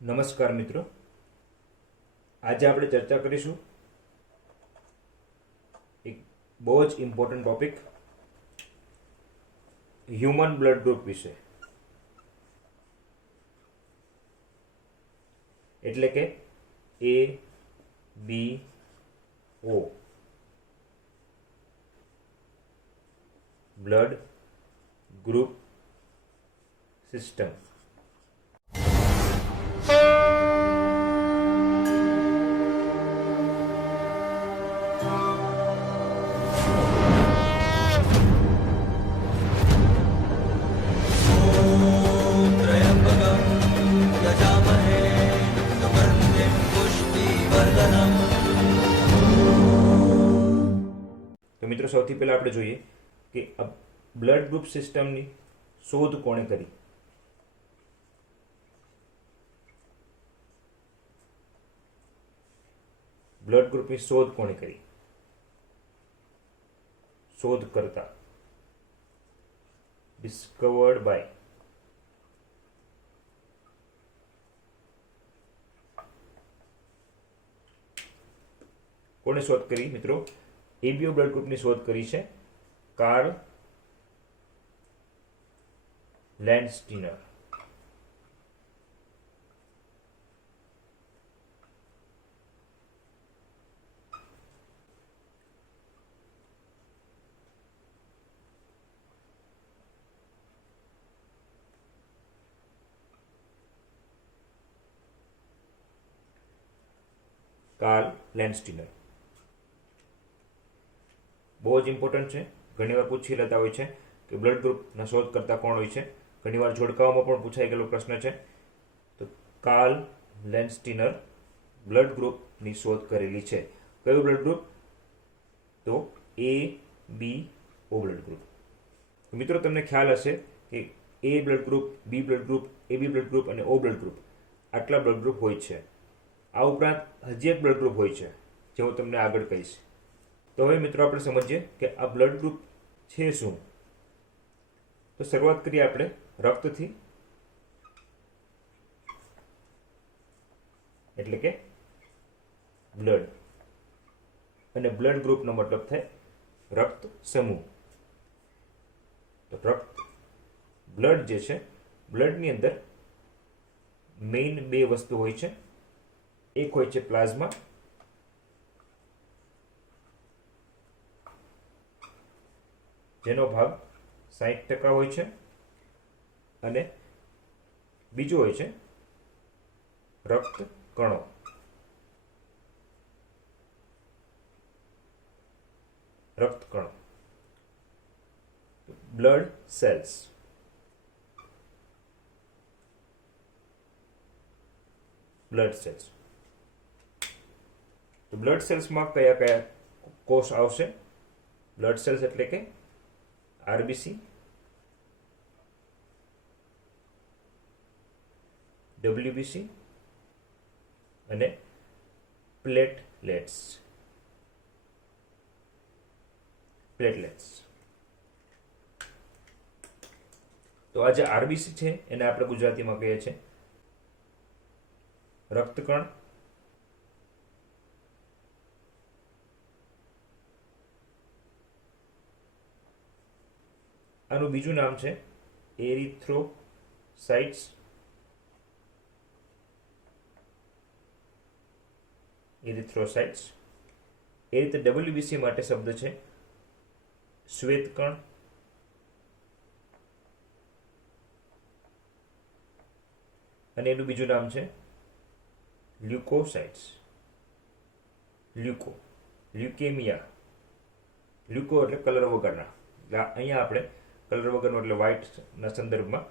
નમસ્કાર મિત્રો, આજે આપણે ચર્ચા કરીશું એક બહુ જ important topic human blood group વિશે, એટલે કે એ બી ઓ બ્લડ ગ્રુપ સિસ્ટમ. તો મિત્રો, સૌથી પહેલા આપણે જોઈએ કે આ બ્લડ ગ્રુપ સિસ્ટમની શોધ કોણે કરી. બ્લડ ગ્રુપની શોધ કોણે કરી? શોધ કરતા ડિસ્કવર્ડ બાય કોણે શોધ કરી મિત્રો? એબીઓ બ્લડ ગ્રુપની શોધ કરી છે કાર્લ લેન્ડસ્ટીનર. કાર્લ લેન્ડસ્ટીનર બહુ જ ઇમ્પોર્ટન્ટ છે. ઘણીવાર પૂછી લેતા હોય છે કે બ્લડ ગ્રુપના શોધ કરતા કોણ હોય છે. ઘણીવાર જોડકાઓમાં પણ પૂછાઈ ગયેલો પ્રશ્ન છે. તો કાર્લ લેન્ડસ્ટીનર બ્લડ ગ્રુપની શોધ કરેલી છે. કયું બ્લડ ગ્રુપ? તો એ બી ઓ બ્લડ ગ્રુપ. મિત્રો, તમને ખ્યાલ હશે કે એ બ્લડ ગ્રુપ, બી બ્લડ ગ્રુપ, એબી બ્લડ ગ્રુપ અને ઓ બ્લડ ગ્રુપ, આટલા બ્લડ ગ્રુપ હોય છે. આ ઉપરાંત હજી એક બ્લડ ગ્રુપ હોય છે જે હું તમને આગળ કહીશ. તો હવે મિત્રો, આપણે સમજીએ કે આ બ્લડ ગ્રુપ છે શું. તો શરૂઆત કરીએ આપણે રક્તથી, એટલે કે બ્લડ. અને બ્લડ ગ્રુપનો મતલબ થાય રક્ત સમૂહ. તો રક્ત, બ્લડ જે છે, બ્લડની અંદર મેઇન બે વસ્તુ હોય છે. એક હોય છે પ્લાઝમા, જેનો ભાગ 60% હોય છે, અને બીજું હોય છે રક્ત કણો. રક્ત કણો, બ્લડ સેલ્સ. Blood cells. તો બ્લડ સેલ્સમાં કયા કયા કોષ આવશે? બ્લડ સેલ્સ એટલે કે આરબીસી, ડબલ્યુબીસી અને પ્લેટલેટ્સ. પ્લેટલેટ્સ. તો આ જે આરબીસી છે એને આપણે ગુજરાતીમાં કહીએ છીએ રક્તકણ. આનું બીજું નામ છે એરિથ્રોસાઇટ્સ. એરિથ્રોસાઇટ્સ. એ રીતે ડબલ્યુબીસી માટે શબ્દ છે શ્વેતકણ. અને એનું બીજું નામ છે લ્યુકોસાઇટ્સ. લ્યુકેમિયા. લ્યુકો એટલે કલર વગરના. અહીંયા આપણે કલર વગરનો એટલે વ્હાઇટના સંદર્ભમાં.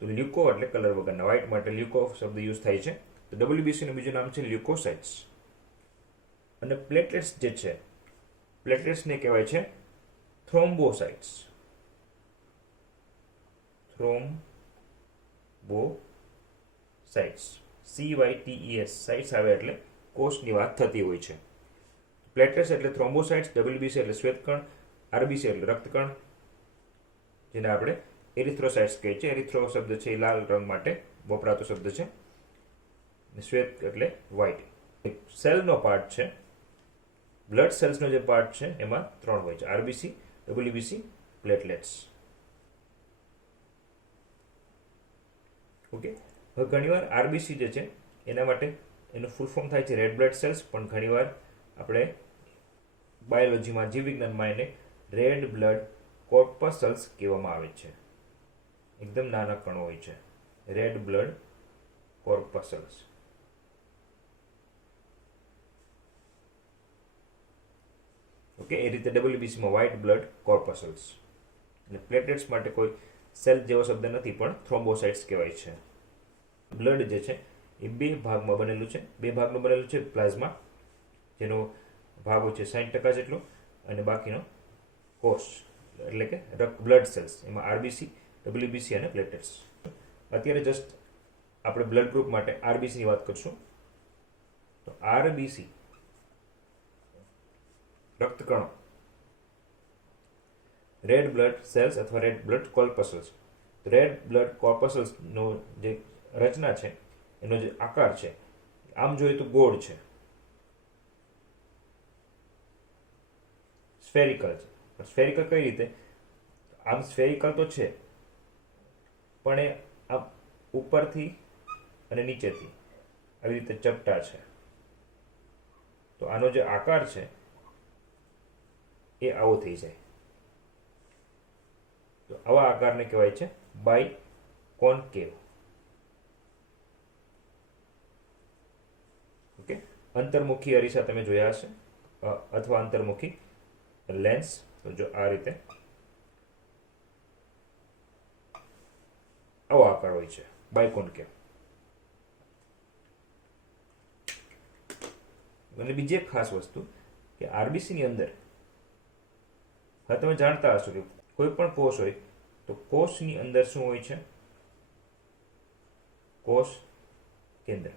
તો લ્યુકો એટલે કલર વગરના, વ્હાઇટ માટે લ્યુકો શબ્દ યુઝ થાય છે. તો ડબલ્યુબીસીનું બીજું નામ છે લ્યુકોસાઇટ્સ. અને પ્લેટલેટ્સ જે છે, પ્લેટલેટ્સને કહેવાય છે થ્રોમ્બોસાઇટ્સ. થ્રોમ્બોસાઇટ્સ. CYTES. સાઇટ્સ આવે એટલે કોષની વાત થતી હોય છે. પ્લેટલેટ્સ એટલે થ્રોમ્બોસાઇટ્સ, ડબલ્યુબીસી એટલે શ્વેતકણ, આરબીસી એટલે રક્તકણ, જેને આપણે એરિથ્રોસાઇટ્સ કહે છે. એરિથ્રો શબ્દ છે એ લાલ રંગ માટે વપરાતો શબ્દ છે. શ્વેત એટલે વ્હાઇટ. સેલનો પાર્ટ છે, બ્લડ સેલ્સનો જે પાર્ટ છે એમાં 3 હોય છે: આરબીસી, ડબલ્યુબીસી, પ્લેટલેટ્સ. ઓકે, હવે ઘણીવાર આરબીસી જે છે એના માટે એનું ફૂલ ફોર્મ થાય છે રેડ બ્લડ સેલ્સ, પણ ઘણીવાર આપણે બાયોલોજીમાં, જીવ વિજ્ઞાનમાં એને રેડ બ્લડ કોર્પસલ્સ કહેવામાં આવે છે. એકદમ નાના કણો હોય છે, રેડ બ્લડ કોર્પસલ્સ. ઓકે, એ રીતે ડબલ્યુબીસીમાં વ્હાઇટ બ્લડ કોર્પસલ્સ. અને પ્લેટલેટ્સ માટે કોઈ સેલ જેવો શબ્દ નથી, પણ થ્રોમ્બોસાઇટ્સ કહેવાય છે. બ્લડ જે છે એ 2 ભાગમાં બનેલું છે. 2 ભાગનું બનેલું છે: પ્લાઝમા, જેનો ભાગ હોય છે 60% જેટલો, અને બાકીનો કોષ એટલે કે બ્લડ સેલ્સ, એમાં આરબીસી, ડબલ્યુબીસી અને પ્લેટલેટ્સ. અત્યારે જસ્ટ આપણે બ્લડ ગ્રુપ માટે આરબીસીની વાત કરશું. તો આરબીસી રક્તકણો, રેડ બ્લડ સેલ્સ અથવા રેડ બ્લડ કોર્પસલ્સ. રેડ બ્લડ કોર્પસલ્સનો જે રચના છે, એનો જે આકાર છે, આમ જોઈએ તો ગોળ છે, સ્ફેરિકલ છે. પણ સ્ફેરિકલ કઈ રીતે? આમ સ્ફેરિકલ તો છે, પણ એ આમ ઉપરથી અને નીચેથી આવી રીતે ચપટા છે. તો આનો જે આકાર છે એ આવો થઈ જાય. તો આવા આકારને કહેવાય છે બાયકોન્કેવ. ઓકે, અંતર્મુખી અરીસા તમે જોયા હશે, અથવા અંતર્મુખી લેન્સ. તો જો આ રીતે આવો આકાર હોય છે, બાયકોન્કેવ. અને બીજી એક ખાસ વસ્તુ કે આરબીસીની અંદર, હવે તમે જાણતા હશો કે કોઈ પણ કોષ હોય તો કોષની અંદર શું હોય છે? કોષ કેન્દ્ર.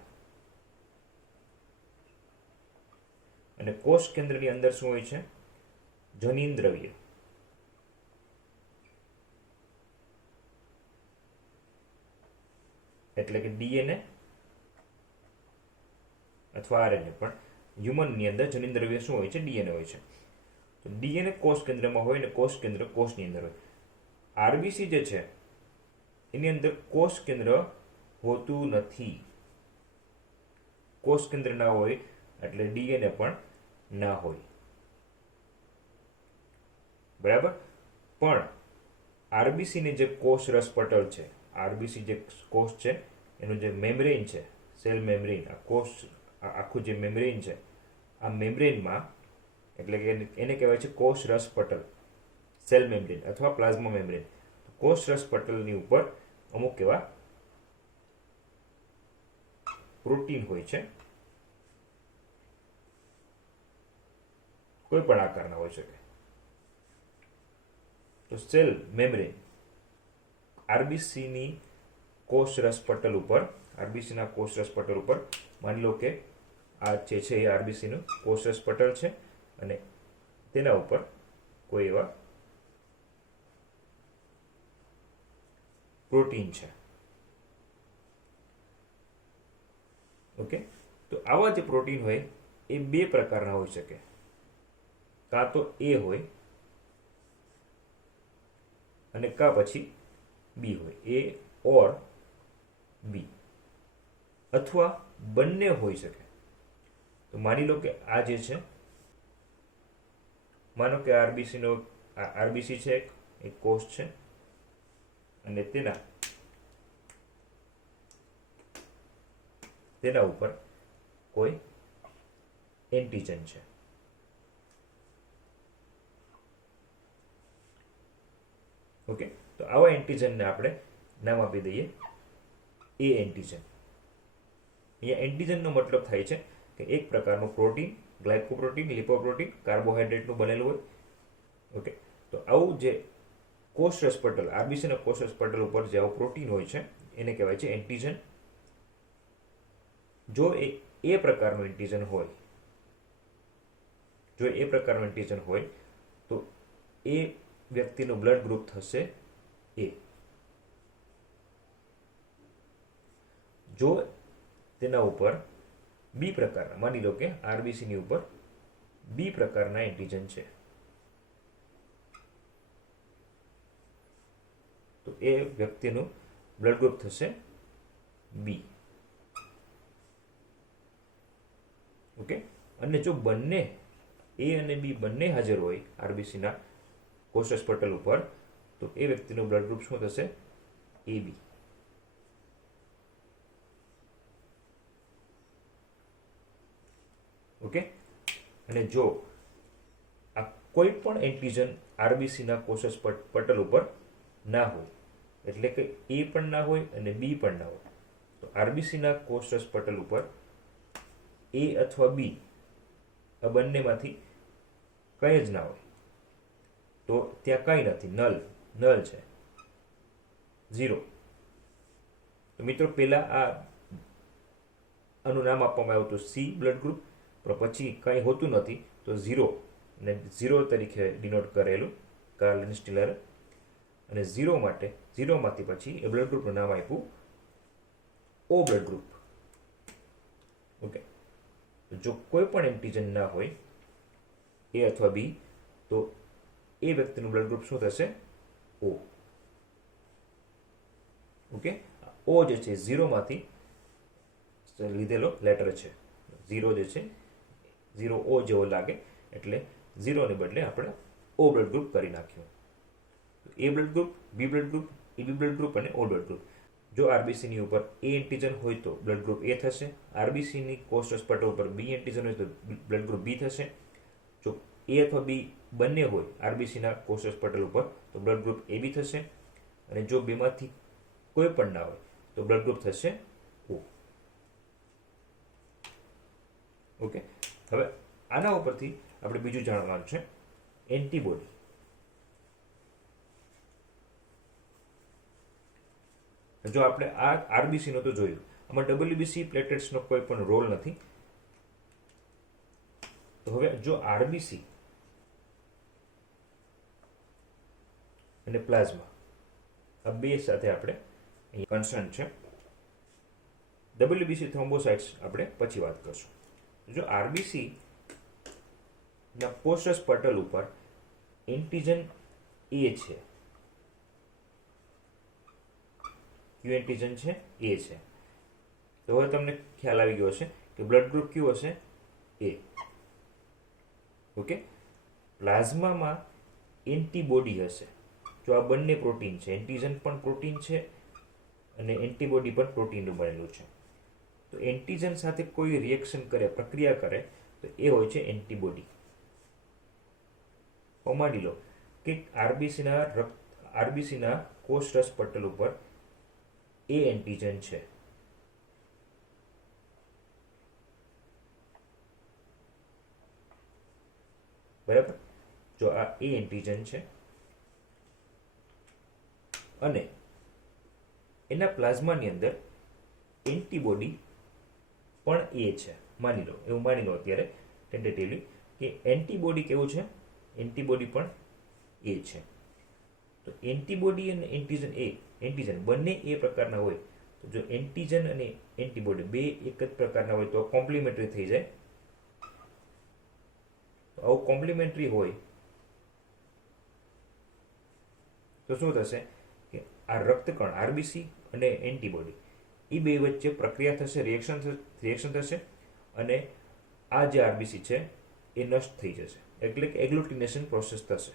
અને કોષ કેન્દ્રની અંદર શું હોય છે? જનીન દ્રવ્ય. એટલે કે ડીએનએ અથવા આરએનએ. પણ હ્યુમનની અંદર જનીન દ્રવ્ય શું હોય છે? ડીએનએ હોય છે. તો ડીએનએ કોષ કેન્દ્રમાં હોય ને કોષ કેન્દ્ર કોષની અંદર હોય. આરબીસી જે છે એની અંદર કોષ કેન્દ્ર હોતું નથી. કોષ કેન્દ્ર ના હોય એટલે ડીએનએ પણ ના હોય. બરાબર? પણ આરબીસીની જે કોષ રસ પટલ છે, આરબીસી જે કોષ છે એનું જે મેમ્બ્રેન છે, સેલ મેમ્બ્રેન, આ કોષ આખું જે મેમ્બ્રેન છે, આ મેમ્બ્રેનમાં એટલે કે એને કહેવાય છે કોષ રસ પટલ, સેલ મેમ્બ્રેન અથવા પ્લાઝ્મા મેમ્બ્રેન. કોષ રસ પટલની ઉપર અમુક એવા પ્રોટીન હોય છે, કોઈ પણ આકારના હોઈ શકે. તો સેલ મેમ્બ્રેન આરબીસીની કોષ રસ પટલ ઉપર, આરબીસીના કોષ રસ પટલ ઉપર માની લો કે આ જે છે એ આરબીસીનું કોષ રસ પટલ છે, અને તેના ઉપર કોઈ એવા પ્રોટીન છે. ઓકે, તો આવા જે પ્રોટીન હોય એ 2 પ્રકારના હોઈ શકે. કાં તો એ હોય અને કાં પછી બી હોય, એ ઓર બી, અથવા બંને હોઈ શકે. તો માની લો કે આ જે છે, માનો કે આરબીસી છે, એક કોષ છે, અને તેના ઉપર કોઈ એન્ટીજન છે. ઓકે, તો આવા એન્ટીજનને આપણે નામ આપી દઈએ એ એન્ટીજન. અહીંયા એન્ટીજનનો મતલબ થાય છે કે એક પ્રકારનું પ્રોટીન, ગ્લાયકોપ્રોટીન, લિપોપ્રોટીન, કાર્બોહાઈડ્રેટનું બનેલું હોય. ઓકે, તો આવું જે કોષ રસ પટલ, આરબીસીના કોષ રસ પટલ ઉપર જે આવું પ્રોટીન હોય છે એને કહેવાય છે એન્ટીજન. જો એ પ્રકારનું એન્ટીજન હોય, તો એ વ્યક્તિનું બ્લડ ગ્રુપ થશે એ. જો તેના ઉપર બી પ્રકારના, માની લો કે આરબીસીની ઉપર બી પ્રકારના એન્ટીજન છે, તો એ વ્યક્તિનું બ્લડ ગ્રુપ થશે બી. ઓકે, અને જો બંને એ અને બી બંને હાજર હોય આરબીસીના કોષરસ પટલ ઉપર, તો એ વ્યક્તિનું બ્લડ ગ્રુપ શું થશે? એ બી. ઓકે, અને જો આ કોઈ પણ એન્ટીજન આરબીસીના કોષરસ પટલ ઉપર ના હોય, એટલે કે એ પણ ના હોય અને બી પણ ના હોય, તો આરબીસીના કોષરસ પટલ ઉપર એ અથવા બી આ બંનેમાંથી કંઈ જ ના હોય, તો ત્યાં કંઈ નથી, નલ છે, ઝીરો. તો મિત્રો પહેલાં આનું નામ આપવામાં આવ્યું હતું સી બ્લડ ગ્રુપ, પણ પછી કંઈ હોતું નથી, તો ઝીરો ને ઝીરો તરીકે ડિનોટ કરેલું કાર્લ લેન્સટીનરે, અને ઝીરોમાંથી પછી એ બ્લડ ગ્રુપનું નામ આપ્યું ઓ બ્લડ ગ્રુપ. ઓકે, જો કોઈ પણ એન્ટીજન ના હોય એ અથવા બી, તો એ વ્યક્તિનું બ્લડ ગ્રુપ શું થશે? ઓ. ઓકે, ઓ જે છે ઝીરોમાંથી લીધેલો લેટર છે, ઝીરો જે છે ઝીરો ઓ જેવો લાગે, એટલે ઝીરોને બદલે આપણે ઓ બ્લડ ગ્રુપ કરી નાખ્યું. એ બ્લડ ગ્રુપ, બી બ્લડ ગ્રુપ, એબી બ્લડ ગ્રુપ અને ઓ બ્લડ ગ્રુપ. જો આરબીસીની ઉપર એ એન્ટીજન હોય તો બ્લડ ગ્રુપ એ થશે, આરબીસીની કોષરસ પટલ ઉપર બી એન્ટીજન હોય તો બ્લડ ગ્રુપ બી થશે, જો એ અથવા બી બંને હોય આરબીસીના કોષરસ પટલ ઉપર તો બ્લડ ગ્રુપ એ બી થશે, અને જો બેમાંથી કોઈ પણ ના હોય તો બ્લડ ગ્રુપ થશે ઓ. ઓકે, હવે આના ઉપરથી આપણે બીજું જાણવાનું છે, એન્ટીબોડી. જો આપણે આ આરબીસીનો તો જોયું, આમાં ડબલ્યુબીસી પ્લેટલેટ્સનો કોઈ પણ રોલ નથી. તો હવે જો આરબીસી અને પ્લાઝમા આ બે સાથે આપણે કન્સર્ન છે, ડબલ્યુબીસી થ્રોમ્બોસાઇટ્સ આપણે પછી વાત કરશું. જો આરબીસી ના કોષરસ પટલ ઉપર એન્ટીજન એ છે, ક્યુ એન્ટીજન છે એ છે, તો હવે તમને ખ્યાલ આવી ગયો હશે કે બ્લડ ગ્રુપ ક્યુ હશે? એ. ઓકે, પ્લાઝમામાં એન્ટીબોડી હશે. જો આ બંને પ્રોટીન છે, એન્ટીજન પણ પ્રોટીન છે અને એન્ટીબોડી પણ પ્રોટીનનું બનેલું છે, તો એન્ટીજન સાથે કોઈ રિએક્શન કરે, પ્રક્રિયા કરે, તો એ હોય છે એન્ટીબોડી. માની લો કે આરબીસીના કોષરસ પટલ ઉપર એ એન્ટીજન છે, બરાબર? જો આ એ એન્ટીજન છે અને એના પ્લાઝમાની અંદર એન્ટીબોડી પણ એ છે, માની લો, એવું માની લો અત્યારે ટેન્ટેટિવલી કે એન્ટીબોડી કેવું છે? એન્ટીબોડી પણ એ છે. તો એન્ટીબોડી અને એન્ટીજન બંને એ પ્રકારના હોય, તો જો એન્ટીજન અને એન્ટીબોડી બે એક જ પ્રકારના હોય તો કોમ્પ્લિમેન્ટરી થઈ જાય. તો આવું કોમ્પ્લિમેન્ટરી હોય તો શું થશે કે આ રક્તકણ આરબીસી અને એન્ટીબોડી એ બે વચ્ચે પ્રક્રિયા થશે, રિએક્શન થશે, અને આ જે આરબીસી છે એ નષ્ટ થઈ જશે, એટલે કે એગ્લુટિનેશન પ્રોસેસ થશે.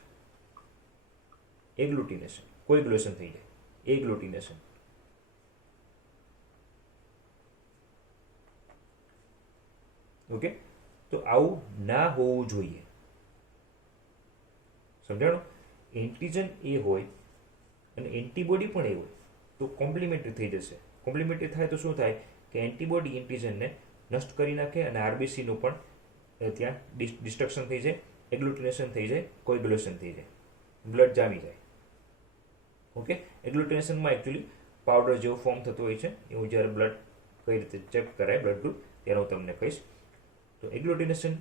એગ્લુટિનેશન, કોએગ્યુલેશન થઈ જાય, એગ્લુટિનેશન. ઓકે, તો આવું ના હોવું જોઈએ. સમજાણું? એન્ટીજન એ હોય અને એન્ટીબોડી પણ એ હોય તો કોમ્પ્લિમેન્ટરી થઈ જશે. કોમ્પ્લિમેન્ટરી થાય તો શું થાય કે એન્ટીબોડી એન્ટીજનને નષ્ટ કરી નાખે અને આરબીસીનું પણ ત્યાં ડિસ્ટ્રક્શન થઈ જાય, એગ્લુટિનેશન થઈ જાય, કોએગ્યુલેશન થઈ જાય, બ્લડ જામી જાય. ઓકે, એગ્લુટિનેશનમાં એકચ્યુઅલી પાવડર જેવું ફોર્મ થતું હોય છે. એવું જ્યારે બ્લડ કઈ રીતે ચેક કરાય બ્લડ ગ્રુપ ત્યારે હું તમને કહીશ. તો એગ્લુટિનેશન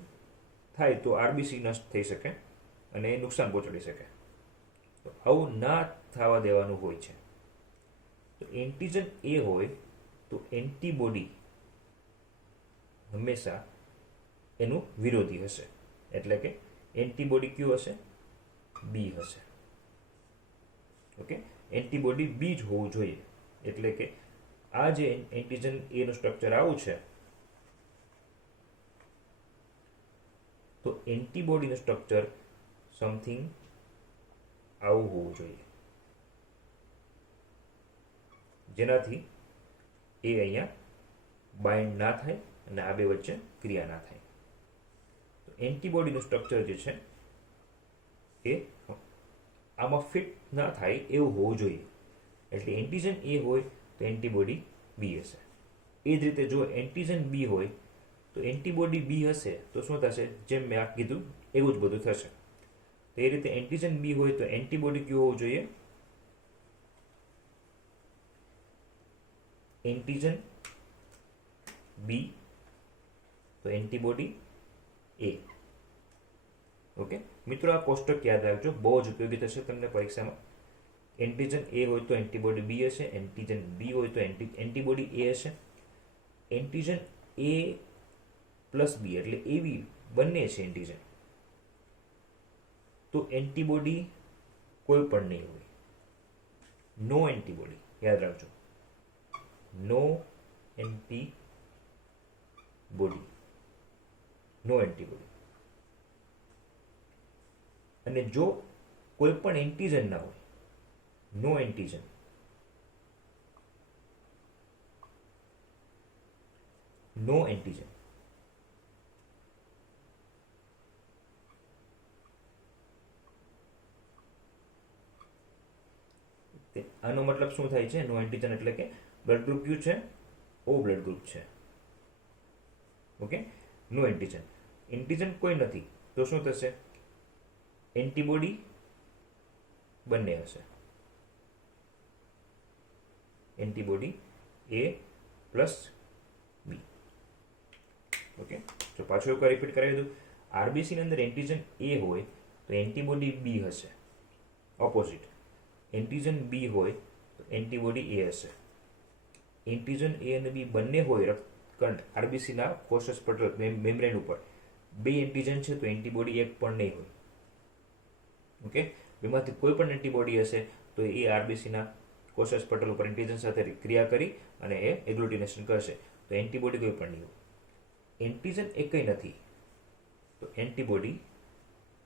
થાય તો આરબીસી નષ્ટ થઈ શકે અને એ નુકસાન પહોંચાડી શકે. તો આવું ના થવા દેવાનું હોય છે. તો એન્ટીજન એ હોય તો એન્ટીબોડી હંમેશા એનું વિરોધી હશે, એટલે કે એન્ટીબોડી કયું હશે? બી હશે. ઓકે, એન્ટીબોડી બી જ હોવું જોઈએ. એટલે કે આ જે એન્ટીજન એનું સ્ટ્રક્ચર આવું છે, તો એન્ટીબોડીનું સ્ટ્રક્ચર સમથિંગ આવું હોવું જોઈએ, જેનાથી એ અહીંયા બાઇન્ડ ના થાય અને આ બે વચ્ચે ક્રિયા ના થાય. તો એન્ટીબોડીનું સ્ટ્રક્ચર જે છે એ આમાં ફિટ ના થાય એવું હોવું જોઈએ. એટલે એન્ટીજન એ હોય તો એન્ટીબોડી બી હશે. એ જ રીતે જો એન્ટીજન બી હોય તો એન્ટીબોડી બી હશે તો શું થશે? જેમ મેં આ કીધું એવું જ બધું થશે. તો એ રીતે એન્ટીજન બી હોય તો એન્ટીબોડી કયું હોવું જોઈએ? એન્ટીજન બી તો એન્ટીબોડી એ. ઓકે મિત્રો, આ કોષ્ટક યાદ રાખજો, બહુ જ ઉપયોગી થશે તમને પરીક્ષામાં. એન્ટીજન એ હોય તો એન્ટીબોડી બી હશે, એન્ટીજન બી હોય તો એન્ટીબોડી એ હશે. એન્ટીજન એ પ્લસ બી એટલે એ બી બંને છે એન્ટીજન, તો એન્ટીબોડી કોઈ પણ નહીં હોય. નો એન્ટીબોડી, યાદ રાખજો, નો એન્ટીબોડી, નો એન્ટીબોડી. અને જો કોઈ પણ એન્ટીજન ના હોય, નો એન્ટીજન, નો એન્ટીજન, આનો મતલબ શું થાય છે? નો એન્ટીજન એટલે કે બ્લડ ગ્રુપ કયું છે? ઓ બ્લડ ગ્રુપ છે. ઓકે, નો એન્ટીજન. એન્ટીજન કોઈ નથી તો શું થશે? એન્ટીબોડી બંને હશે. એન્ટીબોડી એ પ્લસ બી. ઓકે, તો પાછું એક રિપીટ કરાવી દઉં. આરબીસીની અંદર એન્ટીજન એ હોય તો એન્ટીબોડી બી હશે, ઓપોઝિટ. એન્ટીજન બી હોય તો એન્ટીબોડી એ હશે. એન્ટીજન એ અને બી બંને હોય રક્તકણ આરબીસીના કોષસ પટલ મેમ્બ્રેન ઉપર, બે એન્ટીજન છે તો એન્ટીબોડી એક પણ નહીં હોય. ઓકે, બેમાંથી કોઈ પણ એન્ટીબોડી હશે તો એ આરબીસીના કોષસ પટલ ઉપર એન્ટીજન સાથે ક્રિયા કરી અને એ એગ્લુટિનેશન કરશે, તો એન્ટીબોડી કોઈ પણ નહીં હોય. એન્ટીજન એકઈ નથી તો એન્ટીબોડી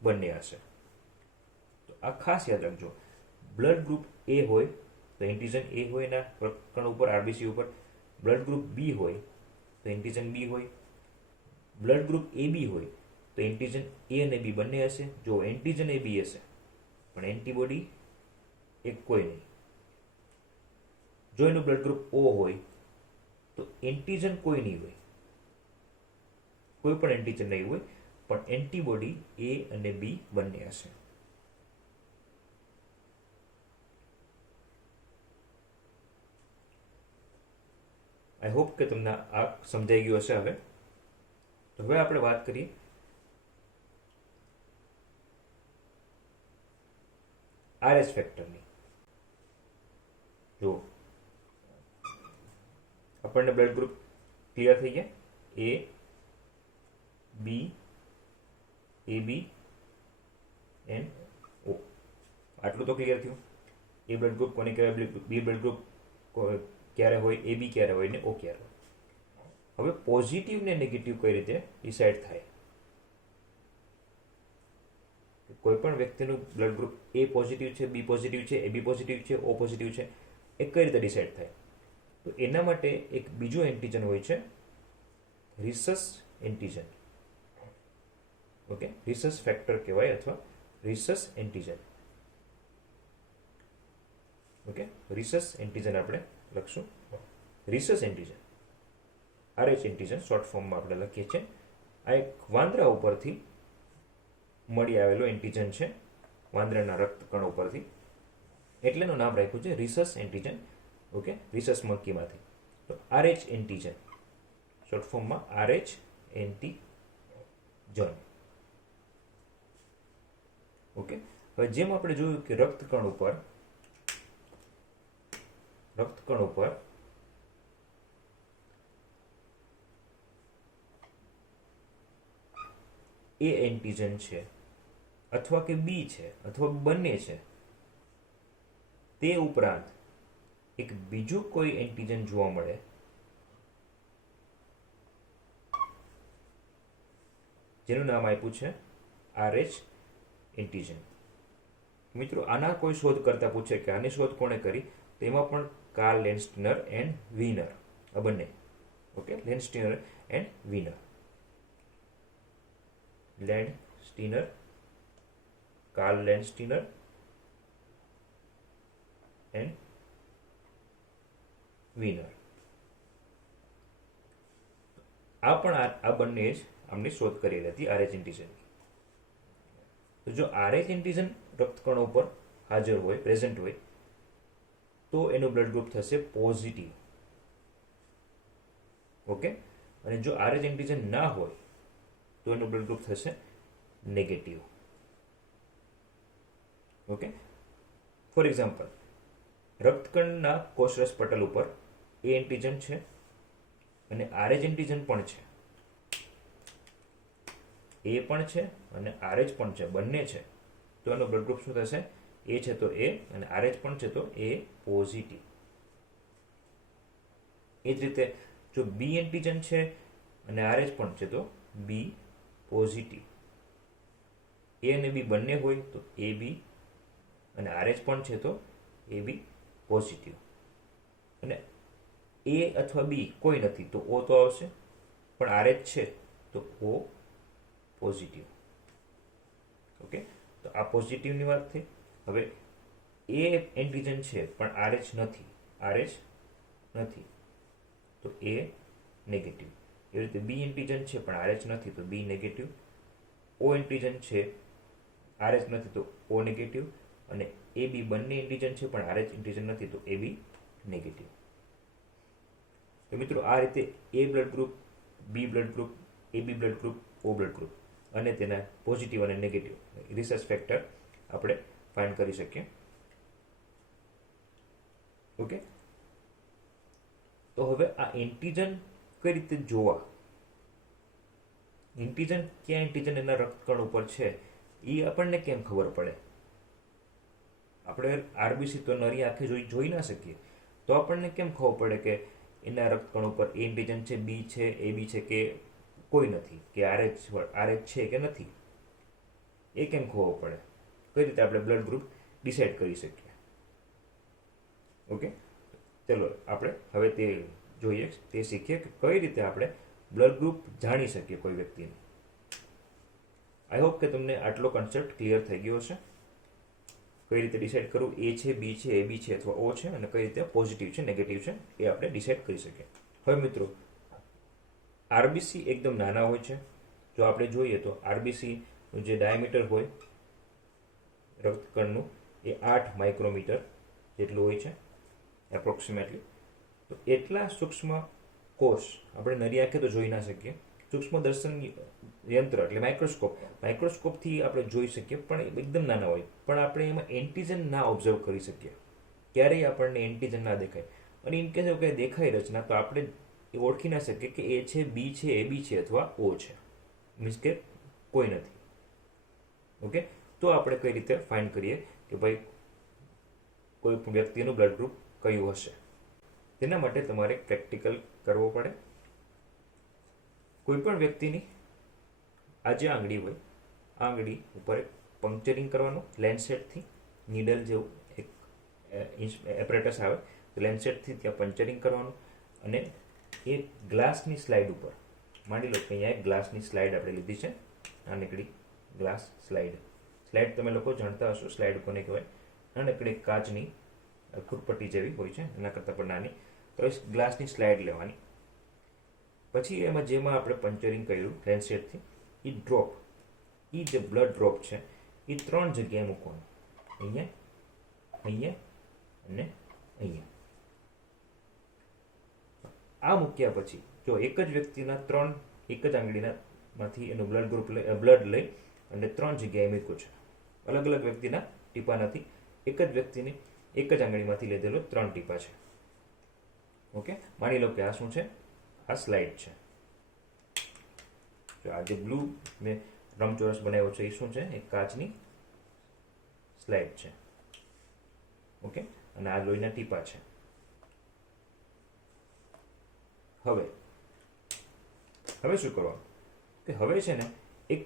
બંને હશે. તો આ ખાસ યાદ રાખજો. બ્લડ ગ્રુપ એ હોય તો એન્ટીજન એ હોય એના કણ ઉપર આરબીસી ઉપર. બ્લડ ગ્રુપ બી હોય તો એન્ટીજન બી હોય. બ્લડ ગ્રુપ એ બી હોય તો એન્ટીજન એ અને બી બંને હશે. જો એન્ટીજન એ બી હશે પણ એન્ટીબોડી એક કોઈ નહીં. જો એનું બ્લડ ગ્રુપ ઓ હોય તો એન્ટીજન કોઈ નહીં હોય, કોઈ પણ એન્ટીજન નહીં હોય, પણ એન્ટીબોડી એ અને બી બંને હશે. આઈ હોપ કે તમને આ સમજાઈ ગયું હશે. હવે આપણે વાત કરીએ આરએચ ફેક્ટરની. જો આપણને બ્લડ ગ્રુપ ક્લિયર થઈ ગયા, એ બી, એ બી એન્ડ ઓ, આટલું તો ક્લિયર થયું. એ બ્લડ ગ્રુપ કોને કહેવાય, બી બ્લડ ગ્રુપ ક્યારે હોય, એ બી ક્યારે હોય ને ઓ ક્યારે હોય. હવે પોઝિટિવ ને નેગેટિવ કઈ રીતે ડિસાઇડ થાય? કોઈ પણ વ્યક્તિનું બ્લડ ગ્રુપ એ પોઝિટિવ છે, બી પોઝિટિવ છે, એ બી પોઝિટિવ છે, ઓ પોઝિટિવ છે, એ કઈ રીતે ડિસાઇડ થાય? તો એના માટે એક બીજું એન્ટીજન હોય છે, rhesus antigen. Okay, rhesus factor કહેવાય અથવા rhesus antigen. Okay, rhesus antigen આપણે લખશું. Rhesus antigen, Rh antigen short ફોર્મમાં આપણે લખીએ છીએ. આ એક વાંદરા ઉપરથી મળી આવેલો એન્ટીજન છે, વાંદરાના રક્તકણો ઉપરથી, એટલે એનું નામ રાખ્યું છે રિસસ એન્ટીજન. ઓકે, રિસસ મંકીમાંથી. તો આરએચ એન્ટીજન શોર્ટ ફોર્મમાં આરએચ એન્ટીજન. ઓકે, હવે જેમ આપણે જોયું કે રક્તકણ ઉપર એ એન્ટીજન છે અથવા કે બી છે અથવા બંને છે, તે ઉપરાંત એક બીજું કોઈ એન્ટીજન જોવા મળે જેનું નામ આપ્યું છે RH એન્ટીજન. મિત્રો, આના કોઈ શોધ કરતા પૂછે કે આની શોધ કોણે કરી, તેમાં પણ કાર્લ લેન્ડસ્ટીનર એન્ડ વીનર, આ બંને. Okay, Landsteiner and Wiener. Landsteiner, Karl Landsteiner and Wiener. આ બંને જ આમની શોધ કરેલી હતી RH એન્ટીજનની. તો જો RH એન્ટીજન રક્તકણો પર હાજર હોય, પ્રેઝન્ટ હોય, તો એનું બ્લડ ગ્રુપ થશે પોઝિટિવ. ઓકે, અને જો RH એન્ટીજન ના હોય તો એનું બ્લડ ગ્રુપ થશે નેગેટિવ. ઓકે, ફોર એક્ઝામ્પલ, રક્તકણના કોષરસ પટલ ઉપર એ એન્ટીજન છે અને RH એન્ટીજન પણ છે. એ પણ છે અને RH પણ છે, બંને છે. તો એનો બ્લડ ગ્રુપ શું થશે? એ છે તો એ, અને RH પણ છે તો એ પોઝિટિવ. એ જ રીતે જો બી એન્ટીજન છે અને RH પણ છે તો બી પોઝિટિવ. એ અને બી બંને હોય તો એ બી, અને RH પણ છે તો એ બી પોઝિટિવ. અને એ અથવા બી કોઈ નથી તો ઓ તો આવશે, પણ RH છે તો ઓ પોઝિટિવ. ઓકે, તો આ પોઝિટિવની વાત થઈ. હવે એ એન્ટીજન છે પણ RH નથી, તો એ નેગેટિવ. એવી રીતે બી એન્ટીજન છે પણ RH નથી તો બી નેગેટિવ. ઓ એન્ટીજન છે, RH નથી તો ઓ નેગેટિવ. અને એ બી બંને એન્ટીજન છે પણ RH એન્ટીજન નથી તો એ બી નેગેટિવ. તો મિત્રો, આ રીતે એ બ્લડ ગ્રુપ, બી બ્લડ ગ્રુપ, એબી બ્લડ ગ્રુપ, ઓ બ્લડ ગ્રુપ અને તેના પોઝિટિવ અને નેગેટિવ રિસર્ચ ફેક્ટર આપણે ફાઇન્ડ કરી શકીએ. ઓકે, તો હવે આ એન્ટીજન કઈ રીતે જોવા, એન્ટીજન ક્યાં એન્ટીજન એના રક્તકણ ઉપર છે એ આપણને કેમ ખબર પડે? આપણે RBC તો નરી આંખે જોઈ ના શકીએ, તો આપણને કેમ ખબર પડે કે એના રક્તકણ ઉપર એ એન્ટીજન છે, બી છે, એબી છે કે કોઈ નથી, કે RH છે કે નથી? એ કેમ ખબર પડે? કઈ રીતે આપણે બ્લડ ગ્રુપ ડિસાઇડ કરી શકીએ? ઓકે, ચલો આપણે હવે તે જોઈએ, તે શીખીએ કે કઈ રીતે આપણે બ્લડ ગ્રુપ જાણી શકીએ કોઈ વ્યક્તિનું. આઈ હોપ કે તમને આટલો કન્સેપ્ટ ક્લિયર થઈ ગયો હશે. કઈ રીતે ડિસાઇડ કરવું, એ છે, બી છે, એબી છે અથવા ઓ છે, અને કઈ રીતે પોઝિટિવ છે, નેગેટિવ છે, એ આપણે ડિસાઇડ કરી શકીએ. હવે મિત્રો, RBC એકદમ નાના હોય છે. જો આપણે જોઈએ તો RBC નું જે ડાયામીટર હોય રક્તકણનું એ 8 માઇક્રોમીટર જેટલું હોય છે એપ્રોક્સિમેટલી. તો એટલા સૂક્ષ્મ કોષ આપણે નરી આંખે તો જોઈ ના શકીએ. સૂક્ષ્મ દર્શન યંત્ર એટલે માઇક્રોસ્કોપથી આપણે જોઈ શકીએ, પણ એકદમ નાના હોય. પણ આપણે એમાં એન્ટીજન ના ઓબ્ઝર્વ કરી શકીએ, ક્યારેય આપણને એન્ટીજન ના દેખાય. અને ઇન કેસ એવું કંઈ દેખાય રચના, તો આપણે એ ઓળખી ના શકીએ કે એ છે, બી છે, એબી છે અથવા ઓ છે, મીન્સ કે કોઈ નથી. ઓકે, તો આપણે કઈ રીતે ફાઇન્ડ કરીએ કે ભાઈ કોઈ પણ વ્યક્તિનું બ્લડ ગ્રુપ કયું હશે? તેના માટે તમારે પ્રેક્ટિકલ કરવો પડે. કોઈ પણ વ્યક્તિની આ જે આંગળી હોય, આ આંગળી ઉપર પંક્ચરિંગ કરવાનું લેન્સેટથી, નીડલ જેવું એક એપરેટસ આવે, તો લેન્સેટથી ત્યાં પંક્ચરિંગ કરવાનું. અને એ ગ્લાસની સ્લાઇડ ઉપર, માની લો કે અહીંયા એક ગ્લાસની સ્લાઇડ આપણે લીધી છે, નાનકડી ગ્લાસ સ્લાઇડ. તમે લોકો જાણતા હશો સ્લાઇડ કોને કહેવાય? નાનકડી કાચની ખુરપટ્ટી જેવી હોય છે, એના કરતાં પણ નાની. તો એ ગ્લાસની સ્લાઇડ લેવાની. પછી એમાં જેમાં આપણે પંક્ચરિંગ કર્યું લેન્સેટથી, એ ડ્રોપ, એ જે બ્લડ ડ્રોપ છે એ 3 જગ્યાએ મૂકવાનું. અહીંયા, અહીંયા અને અહીંયા. આ મૂક્યા પછી જો એક જ વ્યક્તિના એક જ આંગળીનામાંથી એનું બ્લડ લઈ અને 3 જગ્યાએ મૂક્યું છે. અલગ અલગ વ્યક્તિના ટીપા નથી, એક જ વ્યક્તિની એક જ આંગળીમાંથી લીધેલો 3 ટીપા છે. ઓકે, માની લો કે આ શું છે? આ સ્લાઇડ છે. જો આ જે બ્લુ મેં લંબચોરસ બનાવ્યો છે એ શું છે? એક કાચની સ્લાઇડ છે. ઓકે, અને આ લોહીના ટીપા છે. હવે શું કરવાનું કે હવે છે ને એક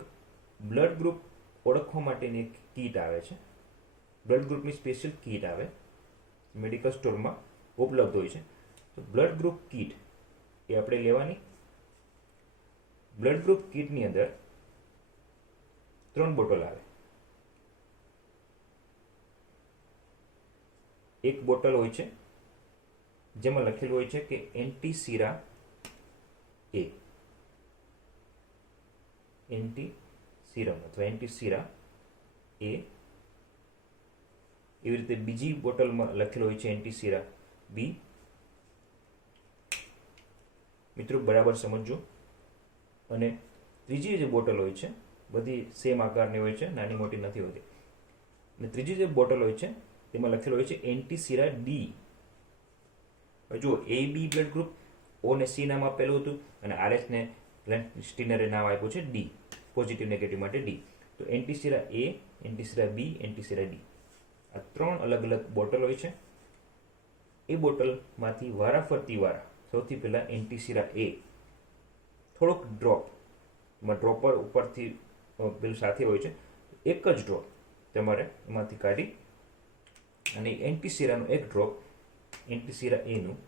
બ્લડ ગ્રુપ ઓળખવા માટેની એક કીટ આવે છે. બ્લડ ગ્રુપની સ્પેશિયલ કીટ આવે, મેડિકલ સ્ટોરમાં ઉપલબ્ધ હોય છે. તો બ્લડ ગ્રુપ કીટ એ આપણે લેવાની. બ્લડ ગ્રુપ કીટની અંદર 3 બોટલ આવે. એક બોટલ હોય છે જેમાં લખેલું હોય છે કે એન્ટીસીરા એ, એન્ટીસીરમ અથવા એન્ટીસીરા એ. એવી રીતે બીજી બોટલમાં લખેલું હોય છે એન્ટીસીરા બી. મિત્રો બરાબર સમજજો. અને ત્રીજી જે બોટલ હોય છે બધી સેમ આકારની હોય છે, નાની મોટી નથી હોતી. અને ત્રીજી જે બોટલ હોય છે તેમાં લખેલું હોય છે એન્ટીસીરા ડી. જુઓ, એ બી બ્લડ ગ્રુપ, ઓ ને સી નામ આપેલું હતું અને આરએસ ને સ્ટીનરે નામ આપ્યું છે ડી, પોઝિટિવ નેગેટિવ માટે ડી. તો એન્ટીસીરા એ, એન્ટીસીરા બી, એન્ટીસીરા ડી, આ 3 અલગ અલગ બોટલ હોય છે. એ બોટલમાંથી વારાફરતી સૌથી પહેલાં એન્ટીસીરા એ થોડોક ડ્રોપ, ડ્રોપર ઉપરથી પેલું સાથે હોય છે, એક જ ડ્રોપ તમારે એમાંથી કાઢી અને એન્ટીસીરાનું એક ડ્રોપ એન્ટીસીરા એનું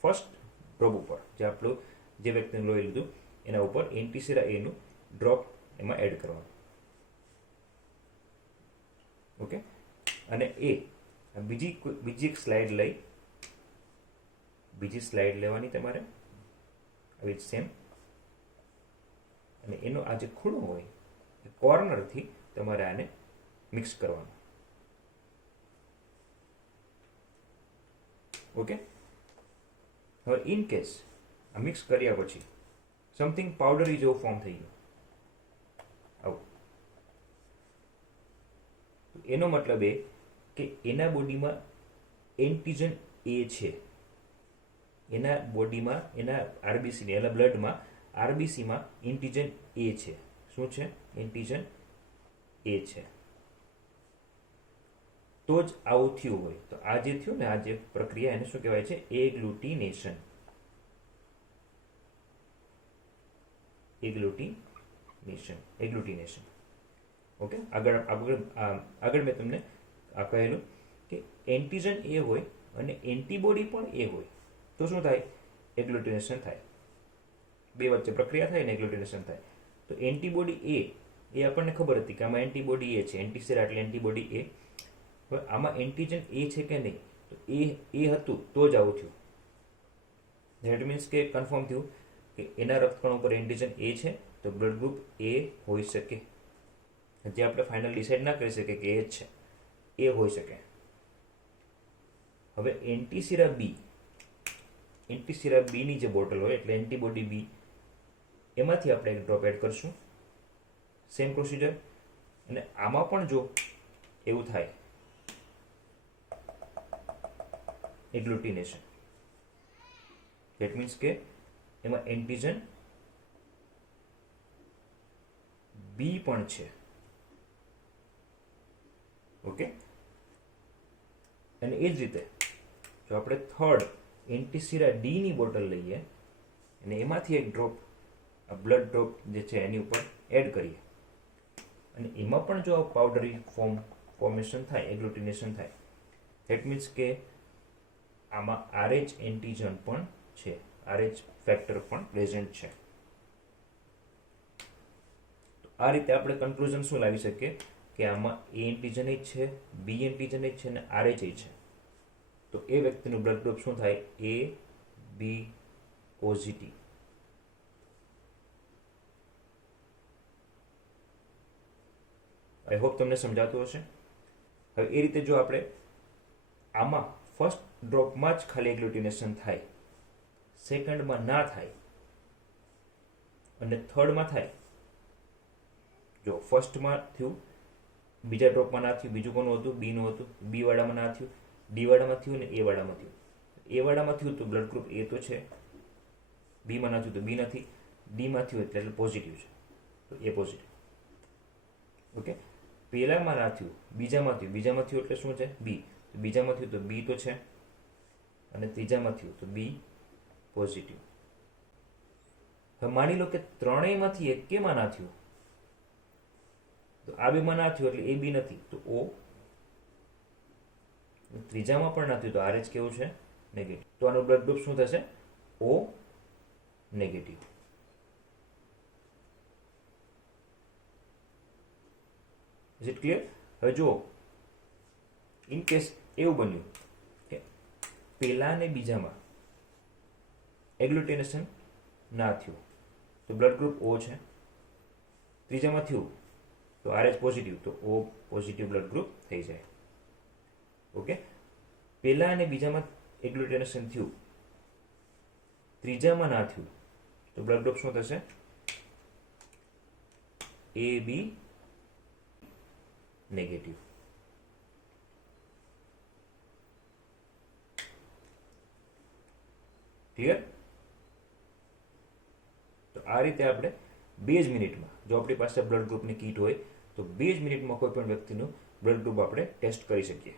ફર્સ્ટ ડ્રોપ ઉપર, જે આપણું જે વ્યક્તિનું લોહી લીધું એના ઉપર એન્ટીસીરા એનું ડ્રોપ એમાં એડ કરવાનું. ઓકે, અને બીજી એક સ્લાઇડ લઈ, બીજી સ્લાઇડ લેવાની તમારે આવી સેમ, અને એનો આ જે ખૂણો હોય એ કોર્નરથી તમારે આને મિક્સ કરવાનું. ઓકે, હવે ઇન કેસ આ મિક્સ કર્યા પછી સમથિંગ પાવડરી જેવું ફોર્મ થઈ ગયું આવું, એનો મતલબ એ કે એના બોડીમાં એન્ટીજન એ છે. એના બોડીમાં, એના આરબીસી, એના બ્લડમાં આરબીસીમાં એન્ટીજન એ છે. શું છે? એન્ટીજન એ છે. તો જ આવું થયું હોય. તો આ જે થયું ને, આ જે પ્રક્રિયા, એને શું કહેવાય છે? એગ્લુટિનેશન. એગ્લુટિનેશન. ઓકે, આગળ મેં તમને આ કહેલું કે એન્ટીજન એ હોય અને એન્ટીબોડી પણ એ હોય તો શું થાય? એગ્લુટિનેશન થાય. બે વચ્ચે પ્રક્રિયા થાય ને એગ્લુટિનેશન થાય. તો એન્ટીબોડી એ આપણને ખબર હતી કે આમાં એન્ટીબોડી એ છે, એન્ટીસીરા એટલે એન્ટીબોડી એ. હવે આમાં એન્ટીજન એ છે કે નહીં? તો એ હતું તો જ આવું થયું. ધેટ મીન્સ કે કન્ફર્મ થયું કે એના રક્તકણ ઉપર એન્ટીજન એ છે તો બ્લડ ગ્રુપ એ હોઈ શકે. જે આપણે ફાઇનલ ડિસાઇડ ના કરી શકીએ કે એ જ છે, એ હોઈ શકે. હવે એન્ટીસીરા બીની જે બોટલ હોય એટલે એન્ટીબોડી બી, એમાંથી આપણે એક ડ્રોપ એડ કરશું. Same procedure. અને આમાં પણ જો એવું થાય એગ્લુટિનેશન, ધેટ મીન્સ કે એમાં એન્ટીજન બી પણ છે. ઓકે, અને એ જ રીતે જો આપણે થર્ડ એન્ટીસીરા ડીની બોટલ લઈએ અને એમાંથી એક ડ્રોપ, બ્લડ ડ્રોપ જે છે એની ઉપર એડ કરીએ અને એમાં પણ જો પાવડરી ફોર્મેશન થાય, એગ્લુટિનેશન થાય, ધેટ મીન્સ કે આમાં RH એન્ટીજન પણ છે, RH ફેક્ટર પણ પ્રેઝન્ટ છે. તો આ રીતે આપણે કન્ક્લુઝન શું લાવી શકીએ કે આમાં એ એન્ટીજન જ છે, બી એન્ટીજન જ છે અને RH છે. તો એ વ્યક્તિનું બ્લડ ગ્રુપ શું થાય? એ બી પોઝિટિવ. આઈ હોપ તમને સમજાતું હશે. હવે એ રીતે જો આપણે આમાં ફર્સ્ટ ડ્રોપમાં જ ખાલી એગ્લુટિનેશન થાય, સેકન્ડમાં ના થાય અને થર્ડમાં થાય, જો ફર્સ્ટમાં થયું, બીજા ડ્રોપમાં ના થયું, બીજું કોનું હતું? બીનું હતું, બી વાળામાં ના થયું, ડી વાળામાં થયું ને એ વાળામાં થયું. એ વાળામાં થયું તો બ્લડ ગ્રુપ એ તો છે, બીમાં ના થયું તો બી નથી, ડીમાં થયું એટલે પોઝિટિવ છે, તો એ પોઝિટિવ. ઓકે, પહેલામાં ના થયું, બીજામાં થયું. બીજામાં થયું એટલે શું છે? બી. બીજામાં થયું તો બી તો છે, અને ત્રીજામાં થયું તો બી પોઝિટિવ. હવે માની લો કે ત્રણેયમાંથી એકેમાં ના થયું, તો આ બેમાં ના થયું એટલે એ બી નથી તો ઓ. ત્રીજામાં પણ ના થયું તો આર એચ કેવું છે? નેગેટિવ. તો આનું બ્લડ ગ્રુપ શું થશે? ઓ નેગેટિવ. Is it clear? હવે જુઓ, ઇન કેસ એવું બન્યું કે પહેલા ને બીજામાં એગ્લુટિનેશન ના થયું તો બ્લડ ગ્રુપ ઓ છે. ત્રીજામાં થયું તો આર એચ પોઝિટિવ તો ઓ પોઝિટિવ બ્લડ ગ્રુપ થઈ જાય. ઓકે, પહેલા અને બીજામાં એગ્લુટિનેશન થયું, ત્રીજામાં ના થયું તો બ્લડ ગ્રુપ શું થશે? એ બી નેગેટિવ. ક્લિયર? તો આ રીતે આપણે 2 જ મિનિટમાં, જો આપણી પાસે બ્લડ ગ્રુપની કીટ હોય તો 2 જ મિનિટમાં કોઈ પણ વ્યક્તિનું બ્લડ ગ્રુપ આપણે ટેસ્ટ કરી શકીએ.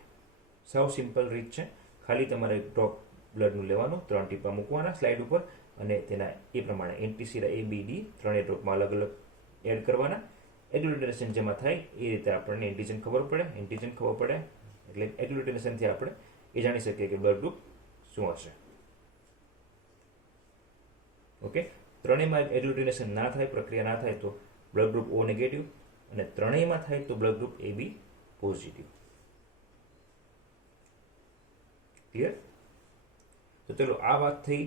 સાવ સિમ્પલ રીત છે. ખાલી તમારે ડ્રોપ બ્લડનું લેવાનું, 3 ટીપા મૂકવાના સ્લાઇડ ઉપર, અને તેના એ પ્રમાણે એન્ટીસીરા એ બી ડી ત્રણેય ડ્રોપમાં અલગ અલગ એડ કરવાના. એગ્લુટિનેશન જેમાં થાય એ રીતે આપણને એન્ટીજન ખબર પડે. એન્ટીજન ખબર પડે એટલે એગ્લુટિનેશનથી આપણે એ જાણી શકીએ કે બ્લડ ગ્રુપ શું હશે. ઓકે, ત્રણેયમાં એગ્લુટિનેશન ના થાય, પ્રક્રિયા ના થાય તો બ્લડ ગ્રુપ ઓ નેગેટિવ, અને ત્રણેયમાં થાય તો બ્લડ ગ્રુપ એ બી પોઝિટિવ. ક્લિયર? તો ચલો, આ વાત થઈ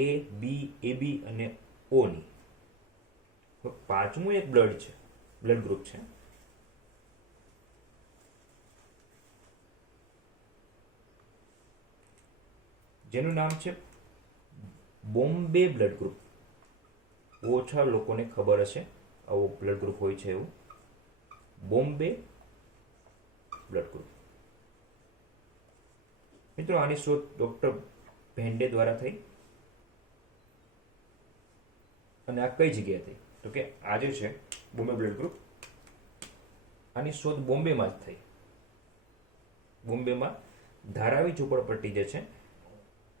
એ બી, એ બી અને ઓ ની. પાંચમું એક બ્લડ ગ્રુપ છે જેનું નામ છે બોમ્બે બ્લડ ગ્રુપ. ઓછા લોકોને ખબર હશે આવો બ્લડ ગ્રુપ હોય છે એવું. Bombay blood group. મિત્રો, આની શોધ ડોક્ટર ભેંડે દ્વારા થઈ. અને આ કઈ જગ્યાએ થઈ? તો કે આ જે છે બોમ્બે બ્લડ ગ્રુપ, આની શોધ બોમ્બેમાં જ થઈ. બોમ્બેમાં ધારાવી ઝૂંપડપટ્ટી જે છે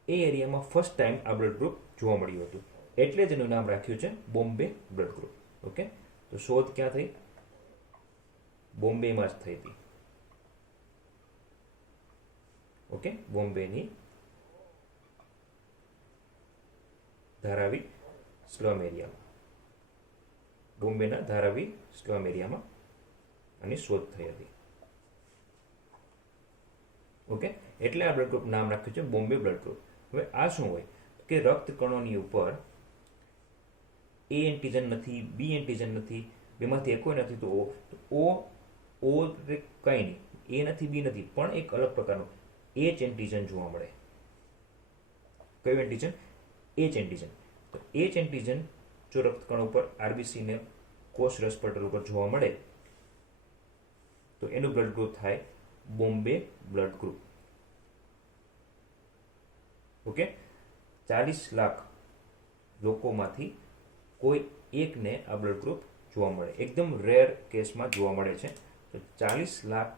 એ એરિયામાં ફર્સ્ટ ટાઈમ આ બ્લડ ગ્રુપ જોવા મળ્યું હતું, એટલે જ એનું નામ રાખ્યું છે બોમ્બે બ્લડ ગ્રુપ. ઓકે, તો શોધ ક્યાં થઈ? બોમ્બેમાં જ થઈ હતી. ઓકે, બોમ્બેની ધારાવી સ્લમ એરિયામાં, બોમ્બેના ધારાવી સ્લમ એરિયામાં આની શોધ થઈ હતી. ઓકે, એટલે આ બ્લડ ગ્રુપ નામ રાખ્યું છે બોમ્બે બ્લડ ગ્રુપ. હવે આ શું હોય કે રક્ત કણોની ઉપર એ એન્ટીજન નથી, બી એન્ટીજન નથી, બેમાંથી એકોય નથી, તો ઓ કંઈ નહીં, એ નથી, બી નથી, પણ એક અલગ પ્રકારનું એચ એન્ટીજન જોવા મળે. કયું એન્ટીજન? H antigen. તો એચ એન્ટીજન જો રક્તકણ ઉપર આરબીસીને કોષ રસપટલ ઉપર જોવા મળે તો એનું બ્લડ ગ્રુપ થાય Bombay blood group. Okay, 40 lakh લોકોમાંથી કોઈ એકને આ બ્લડ ગ્રુપ જોવા મળે. એકદમ રેર કેસમાં જોવા મળે છે. તો 40 લાખ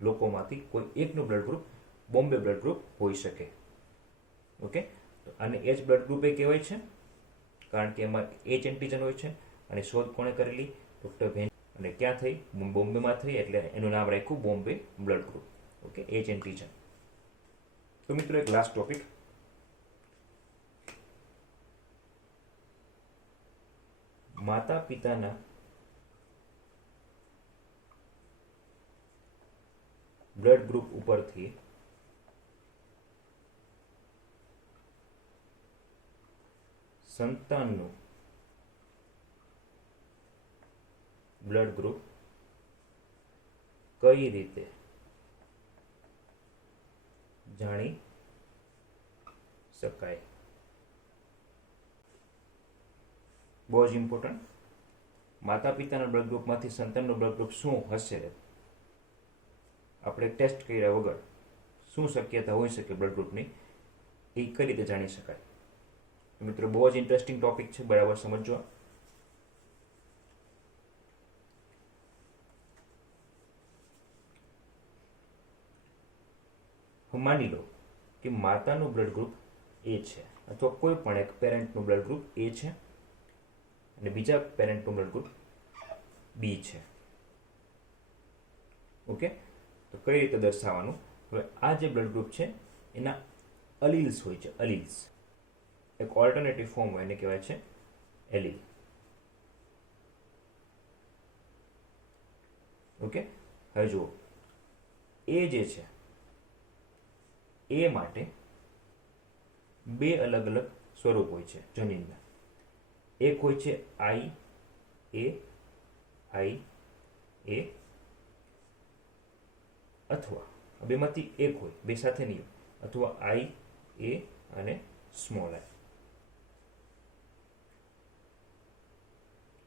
લોકોમાંથી કોઈ એકનું blood group Bombay blood group હોઈ શકે. ઓકે, અને એચ બ્લડ ગ્રુપ એ કહેવાય છે કારણ કે એમાં એચ એન્ટીજન હોય છે. અને શોધ કોણે કરેલી? ડૉક્ટર ભેન. અને ક્યાં થઈ? બોમ્બેમાં થઈ, એટલે એનું નામ રાખ્યું Bombay blood group. Okay, H antigen. તો મિત્રો, એક લાસ્ટ ટોપિક, માતા પિતાના બ્લડ ગ્રુપ ઉપરથી સંતાનનું બ્લડ ગ્રુપ કઈ રીતે જાણી શકાય? બહુ જ ઇમ્પોર્ટન્ટ. માતા પિતાના બ્લડ ગ્રુપમાંથી સંતાનનું બ્લડ ગ્રુપ શું હશે, આપણે ટેસ્ટ કર્યા વગર શું શક્યતા હોઈ શકે બ્લડ ગ્રુપની, એ કઈ રીતે જાણી શકાય? મિત્રો, બહુ જ ઇન્ટરેસ્ટિંગ ટોપિક છે, બરાબર સમજો. માની લો કે માતાનું બ્લડ ગ્રુપ એ છે અથવા કોઈ પણ એક પેરેન્ટનું બ્લડ ગ્રુપ એ છે અને બીજા પેરેન્ટનું બ્લડ ગ્રુપ બી છે. ઓકે, તો કઈ રીતે દર્શાવવાનું? હવે આ જે બ્લડ ગ્રુપ છે એના અલીલ્સ હોય છે. અલીલ્સ એક ઓલ્ટરનેટિવ ફોર્મ હોય એને કહેવાય છે એલીલ. ઓકે, હવે જુઓ, એ જે છે એ માટે બે અલગ અલગ સ્વરૂપ હોય છે જનીનના. એક હોય છે આઈ એ અથવા બેમાંથી એક હોય, બે સાથે નહીં, અથવા આઈ એ અને સ્મોલ આઈ.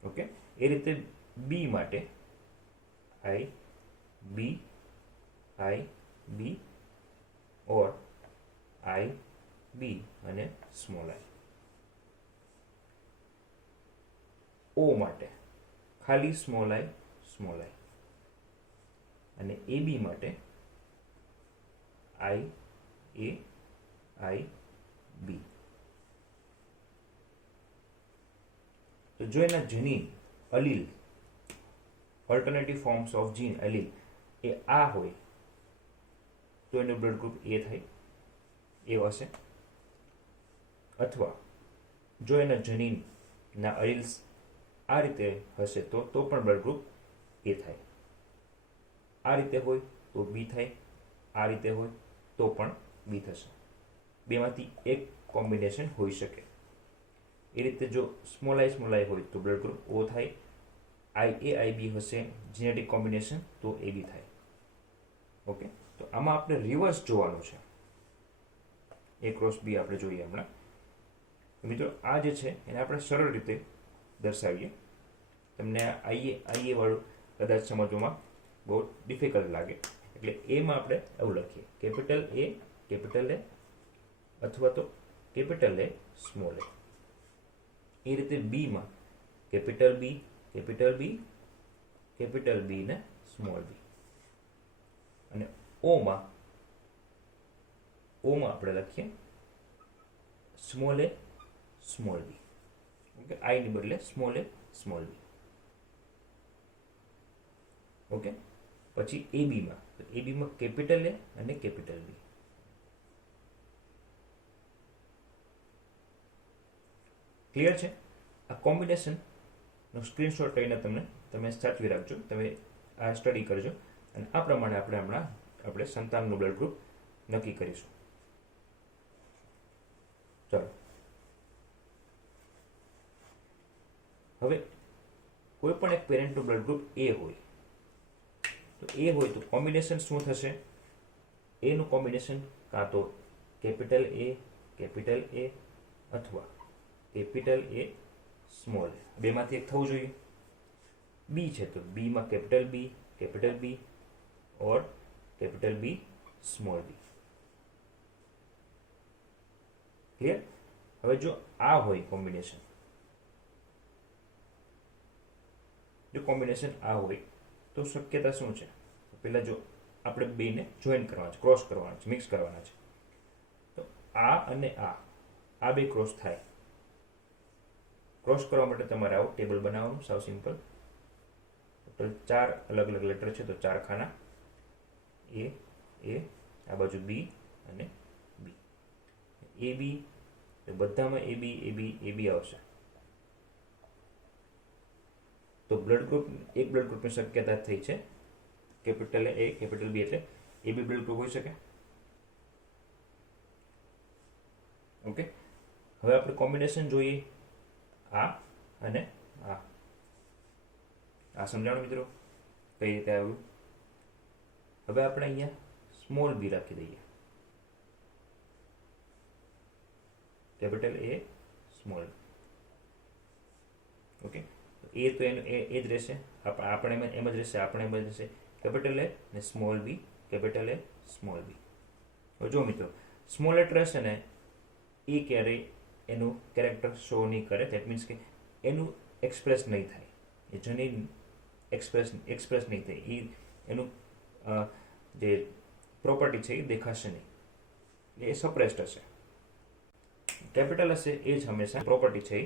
ઓકે, એ રીતે બી માટે આઈ બી ઓર આઈ બી અને સ્મોલ આઈ. ઓ માટે ખાલી સ્મોલ આઈ અને એ બી માટે આઈ બી. તો જો એના જનીન અલીલ, ઓલ્ટરનેટિવ ફોર્મ્સ ઓફ જીન અલીલ એ આ હોય તો એનું બ્લડ ગ્રુપ એ થાય, એ હશે. અથવા જો એના જનીનના અલીલ્સ આ રીતે હશે તો પણ બ્લડ ગ્રુપ એ થાય. આ રીતે હોય તો બી થાય, આ રીતે હોય તો પણ બી થશે. બેમાંથી એક કોમ્બિનેશન હોઈ શકે. એ રીતે જો સ્મોલ આઈ હોય તો બ્લડ ગ્રુપ ઓ થાય. આઈ બી હશે જીનેટિક કોમ્બિનેશન તો એ બી થાય. ઓકે, તો આમાં આપણે રિવર્સ જોવાનું છે. એ ક્રોસ બી આપણે જોઈએ હમણાં. મિત્રો આ જે છે એને આપણે સરળ રીતે દર્શાવીએ. તમને આઈએ વાળું કદાચ સમજવામાં બહુ ડિફિકલ્ટ લાગે, એટલે એમાં આપણે એવું લખીએ કેપિટલ એ અથવા તો કેપિટલ એ સ્મોલ એ. એ રીતે બીમાં કેપિટલ બી ને સ્મોલ બી. અને ઓમાં આપણે લખીએ small A small B. Okay, આઈની બદલે small A small B. Okay, પછી એબીમાં કેપિટલ એ અને કેપિટલ બી. ક્લિયર છે? આ કોમ્બિનેશનનો સ્ક્રીનશોટ લઈને તમે સાચવી રાખજો. તમે આ સ્ટડી કરજો અને આ પ્રમાણે આપણે સંતાનનું બ્લડ ગ્રુપ નક્કી કરીશું. ચાલો, હવે કોઈ પણ એક પેરેન્ટનું બ્લડ ગ્રુપ એ હોય તો કોમ્બિનેશન શું થશે? એનું કોમ્બિનેશન કાં તો કેપિટલ એ અથવા કેપિટલ એ સ્મોલ એ, બેમાંથી એક થવું જોઈએ. બી છે તો બીમાં capital B or capital B small B. Clear? હવે જો આ હોય કોમ્બિનેશન, આ હોય તો શક્યતા શું છે? પહેલા જો આપણે બેને જોઈન કરવાના છે, ક્રોસ કરવાના છે, મિક્સ કરવાના છે. તો આ અને આ બે ક્રોસ થાય. ક્રોસ કરવા માટે તમારે આવું ટેબલ બનાવવાનું, સાવ સિમ્પલ. ટોટલ 4 અલગ અલગ લેટર છે તો 4 ખાના. એ આ બાજુ બી અને બી. એ બી બધામાં એ બી આવશે. તો બ્લડ ગ્રુપની શક્યતા થઈ છે કેપિટલ એ કેપિટલ બી, એટલે એ બી બ્લડ ગ્રુપ હોઈ શકે. ઓકે, હવે આપણે કોમ્બિનેશન જોઈએ આ અને આ સમજાણું મિત્રો કઈ રીતે આવ્યું? હવે આપણે અહીંયા સ્મોલ બી રાખી દઈએ. Capital A small. ઓકે, એ તો એનું એ જ રહેશે. આપણે એમ જ રહેશે. કેપિટલ એ ને small B, capital A small B. હવે જો મિત્રો, સ્મોલ લેટર હશે ને એ ક્યારેય એનું કેરેક્ટર શો નહીં કરે. દેટ મીન્સ કે એનું એક્સપ્રેસ નહીં થાય, એ જનીન એક્સપ્રેસ નહીં થાય. એનું જે પ્રોપર્ટી છે એ દેખાશે નહીં. એ સપ્રેસ્ડ હશે. કેપિટલ હશે એ જ હંમેશા પ્રોપર્ટી છે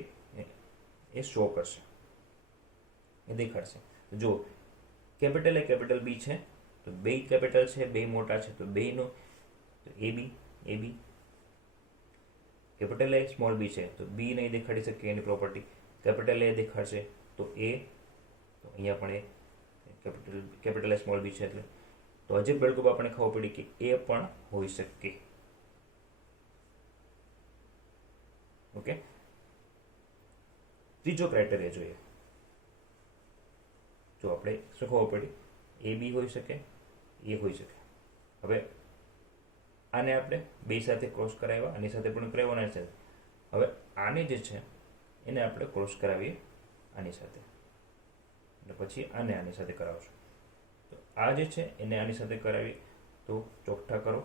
એ શો કરશે, એ દેખાડશે. જો કેપિટલ એ કેપિટલ બી છે તો બે કેપિટલ છે, બે મોટા છે તો બેનો એ બી. કેપિટલ એ સ્મોલ બી છે તો બી નહીં દેખાડી શકે એની પ્રોપર્ટી, કેપિટલ એ દેખાડશે તો એ, તો અહીંયા પણ એ કેપિટલ એ સ્મોલ બી છે એટલે. તો હજી બ્લડ ગ્રુપ આપણને ખબર પડી કે એ પણ હોઈ શકે. ઓકે, ત્રીજો ક્રાઇટેરિયા જોઈએ. જો આપણે શું ખબર પડી, એ બી હોઈ શકે, એ હોઈ શકે. હવે આને આપણે બે સાથે ક્રોસ કરાવ્યા, આની સાથે પણ કરાવ્યો, આની સાથે. હવે આને જે છે એને આપણે ક્રોસ કરાવીએ આની સાથે, એટલે પછી આને આની સાથે કરાવશું. તો આ જે છે એને આની સાથે કરાવી તો ચોખ્ઠા કરો.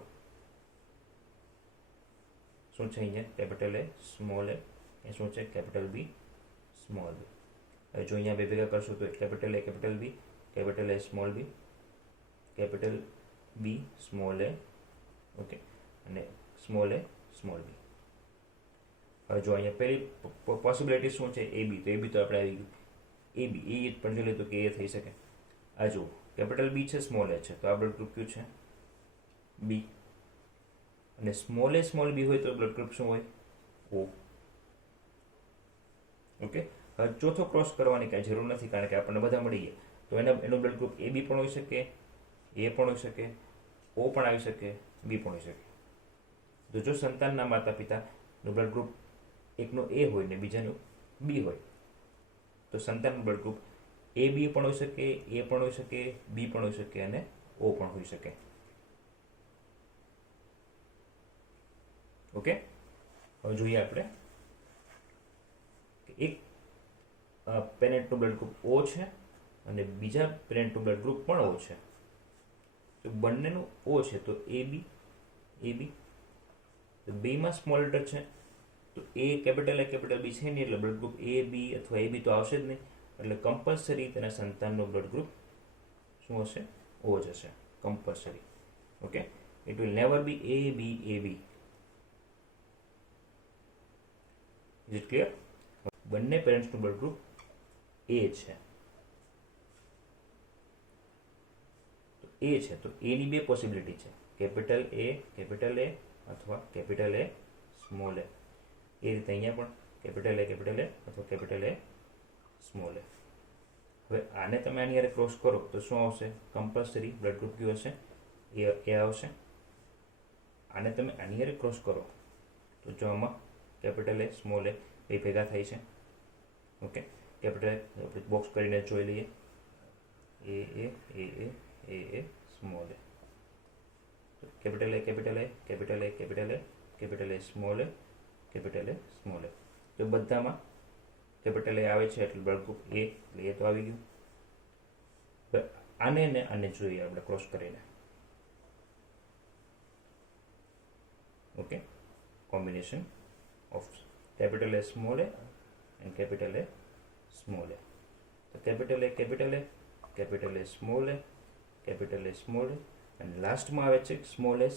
શું છે અહીંયા કેપિટલ એ સ્મોલ એ શું છે કેપિટલ બી સ્મોલ બી. હવે જો અહીંયા બે ભેગા કરશો તો capital A capital B, capital A small B, capital B small A, okay, અને સ્મોલ એ સ્મોલ બી. હવે જો અહીંયા પહેલી પોસિબિલિટી શું છે એ બી, તો એ બી તો આપણે આવી ગયું. એ બી એ પણ જોઈ લે તો કે એ થઈ શકે. આ જુઓ કેપિટલ બી છે, સ્મોલ એ છે, તો આ બ્લડ ગ્રુપ કયું છે બી. અને સ્મોલ બી હોય તો બ્લડ ગ્રુપ શું હોય ઓ. ઓકે, હવે ચોથો ક્રોસ કરવાની કાંઈ જરૂર નથી કારણ કે આપણને બધા મળી ગયા. તો એનું બ્લડ ગ્રુપ એ બી પણ હોઈ શકે, એ પણ હોઈ શકે, ઓ પણ આવી શકે, બી પણ હોઈ શકે. તો જો સંતાનના માતા પિતાનું બ્લડ ગ્રુપ એકનું એ હોય ને બીજાનું બી હોય તો સંતાનનું બ્લડ ગ્રુપ એ બી પણ હોઈ શકે, એ પણ હોઈ શકે, બી પણ હોઈ શકે અને ઓ પણ હોઈ શકે. ઓકે, હવે જોઈએ આપણે કે એક પેરેન્ટનું બ્લડ ગ્રુપ ઓ છે અને બીજા પેરેન્ટનું બ્લડ ગ્રુપ પણ ઓ છે. તો બંનેનું ઓ છે તો એ બી. તો બેમાં સ્મોલ લેટર છે તો એ કેપિટલ બી છે નહીં એટલે બ્લડ ગ્રુપ એ બી અથવા એ બી તો આવશે જ નહીં. એટલે કમ્પલસરી તેના સંતાનનું બ્લડ ગ્રુપ શું હશે ઓ જ હશે, compulsory. Okay, it will never be A B. Is it clear? બંને પેરેન્ટ્સનું બ્લડ ગ્રુપ એ છે. તો એ છે તો એની બે પોસિબિલિટી છે, કેપિટલ એ અથવા કેપિટલ એ સ્મોલ એ. એ રીતે અહીંયા પણ કેપિટલ એ અથવા કેપિટલ એ સ્મોલ એ. હવે આને તમે આની હારે ક્રોસ કરો તો શું આવશે? કમ્પલસરી બ્લડ ગ્રુપ કયું હશે એ આવશે. આને તમે આની હારે ક્રોસ કરો તો જો આમાં કેપિટલ એ સ્મોલ એ બે ભેગા થાય છે. ઓકે, કેપિટલ આપણે બોક્સ કરીને જોઈ લઈએ, A small A. Capital A small A, capital A small A. તો બધામાં કેપિટલ એ આવે છે એટલે બ્લડ ગ્રુપ એ, એટલે એ તો આવી ગયું. આને ને આને જોઈએ આપણે ક્રોસ કરીને. Okay, combination of capital A small A and capital A small a. તો capital A small A, capital A small A અને લાસ્ટમાં આવે છે સ્મોલ એ.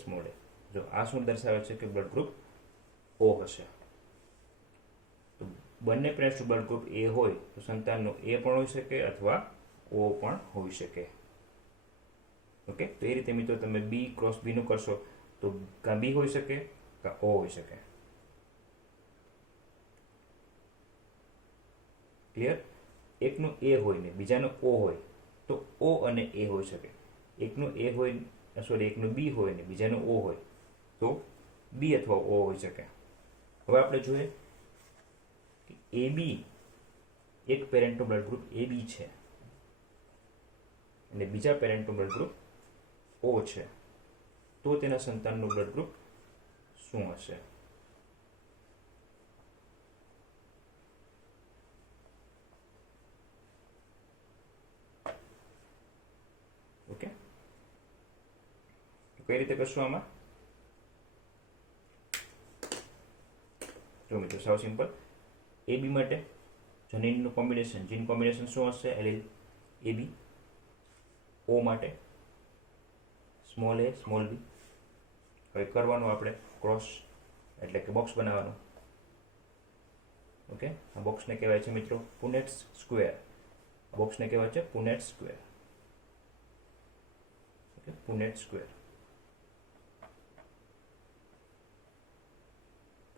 જો આ શું દર્શાવે છે કે બ્લડ ગ્રુપ ઓ હશે. તો બંને પેરેન્ટ્સનું બ્લડ ગ્રુપ એ હોય તો સંતાનનો એ પણ હોઈ શકે અથવા ઓ પણ હોઈ શકે. ઓકે, તો એ રીતે મિત્રો તમે બી ક્રોસ બીનું કરશો તો કાં બી હોઈ શકે કાં ઓ હોઈ શકે. ક્લિયર? એકનું એ હોય ને બીજાનું ઓ હોય તો ઓ અને એ હોઈ શકે. એકનું એ હોય, એકનું બી હોય ને બીજાનું ઓ હોય તો બી અથવા ઓ હોઈ શકે. હવે આપણે જોઈએ કે એ બી, એક પેરેન્ટનું બ્લડ ગ્રુપ એ બી છે અને બીજા પેરેન્ટનું બ્લડ ગ્રુપ ઓ છે તો તેના સંતાનનું બ્લડ ગ્રુપ શું હશે? ઓકે, કઈ રીતે કરશું આમાં? જો મિત્રો સાવ સિમ્પલ. એ બી માટે જનીનનું કોમ્બિનેશન, જીન કોમ્બિનેશન શું હશે? એલીલ એ બી. ઓ માટે સ્મોલ એ સ્મોલ બી. હવે કરવાનું આપણે ક્રોસ એટલે કે બોક્સ બનાવવાનું. ઓકે, આ બોક્સને કહેવાય છે મિત્રો પુનેટ સ્ક્વેર. બોક્સને કહેવાય છે Punnett square. Okay, Punnett square.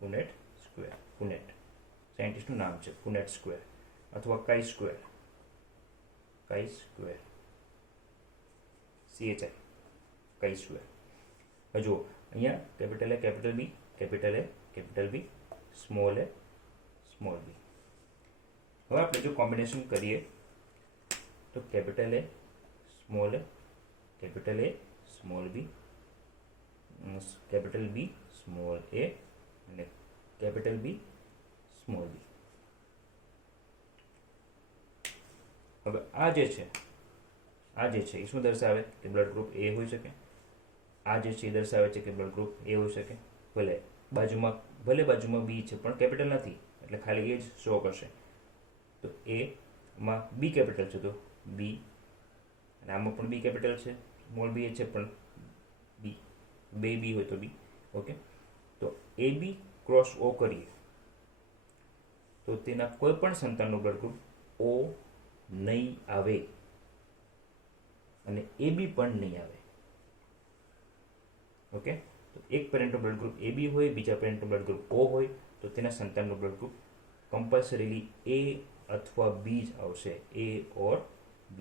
Punnett square. Punnett સાયન્ટિસ્ટનું નામ છે પુનેટ સ્ક્વેર અથવા કાઈ સ્ક્વેર. કાઈ સ્ક્વેર, CHI, કાઈ સ્ક્વેર. હવે જુઓ અહીંયા capital A capital B, capital A capital B, small a small b. હવે આપણે જો કોમ્બિનેશન કરીએ તો capital A small a capital A small b, capital B small a અને કેપિટલ B સ્મોલ b. હવે આ જે છે એ શું દર્શાવે કે બ્લડ ગ્રુપ A હોઈ શકે. આ જે છે એ દર્શાવે છે કે બ્લડ ગ્રુપ A હોઈ શકે. ભલે બાજુમાં B છે પણ કેપિટલ નથી એટલે ખાલી એ જ શો કરશે. તો A માં B કેપિટલ છે તો B, અને આમાં પણ B કેપિટલ છે, સ્મોલ b છે પણ B, બે B હોય તો B. ઓકે, તો AB ક્રોસ O કરીએ તો તેના કોઈ પણ સંતાનનું બ્લડ ગ્રુપ O નહીં આવે અને AB પણ નહીં આવે. ઓકે, તો એક પેરેન્ટનું બ્લડ ગ્રુપ AB હોય, બીજા પેરેન્ટનું બ્લડ ગ્રુપ O હોય તો તેના સંતાનનું બ્લડ ગ્રુપ કમ્પલસરીલી A અથવા B જ આવશે. A or B.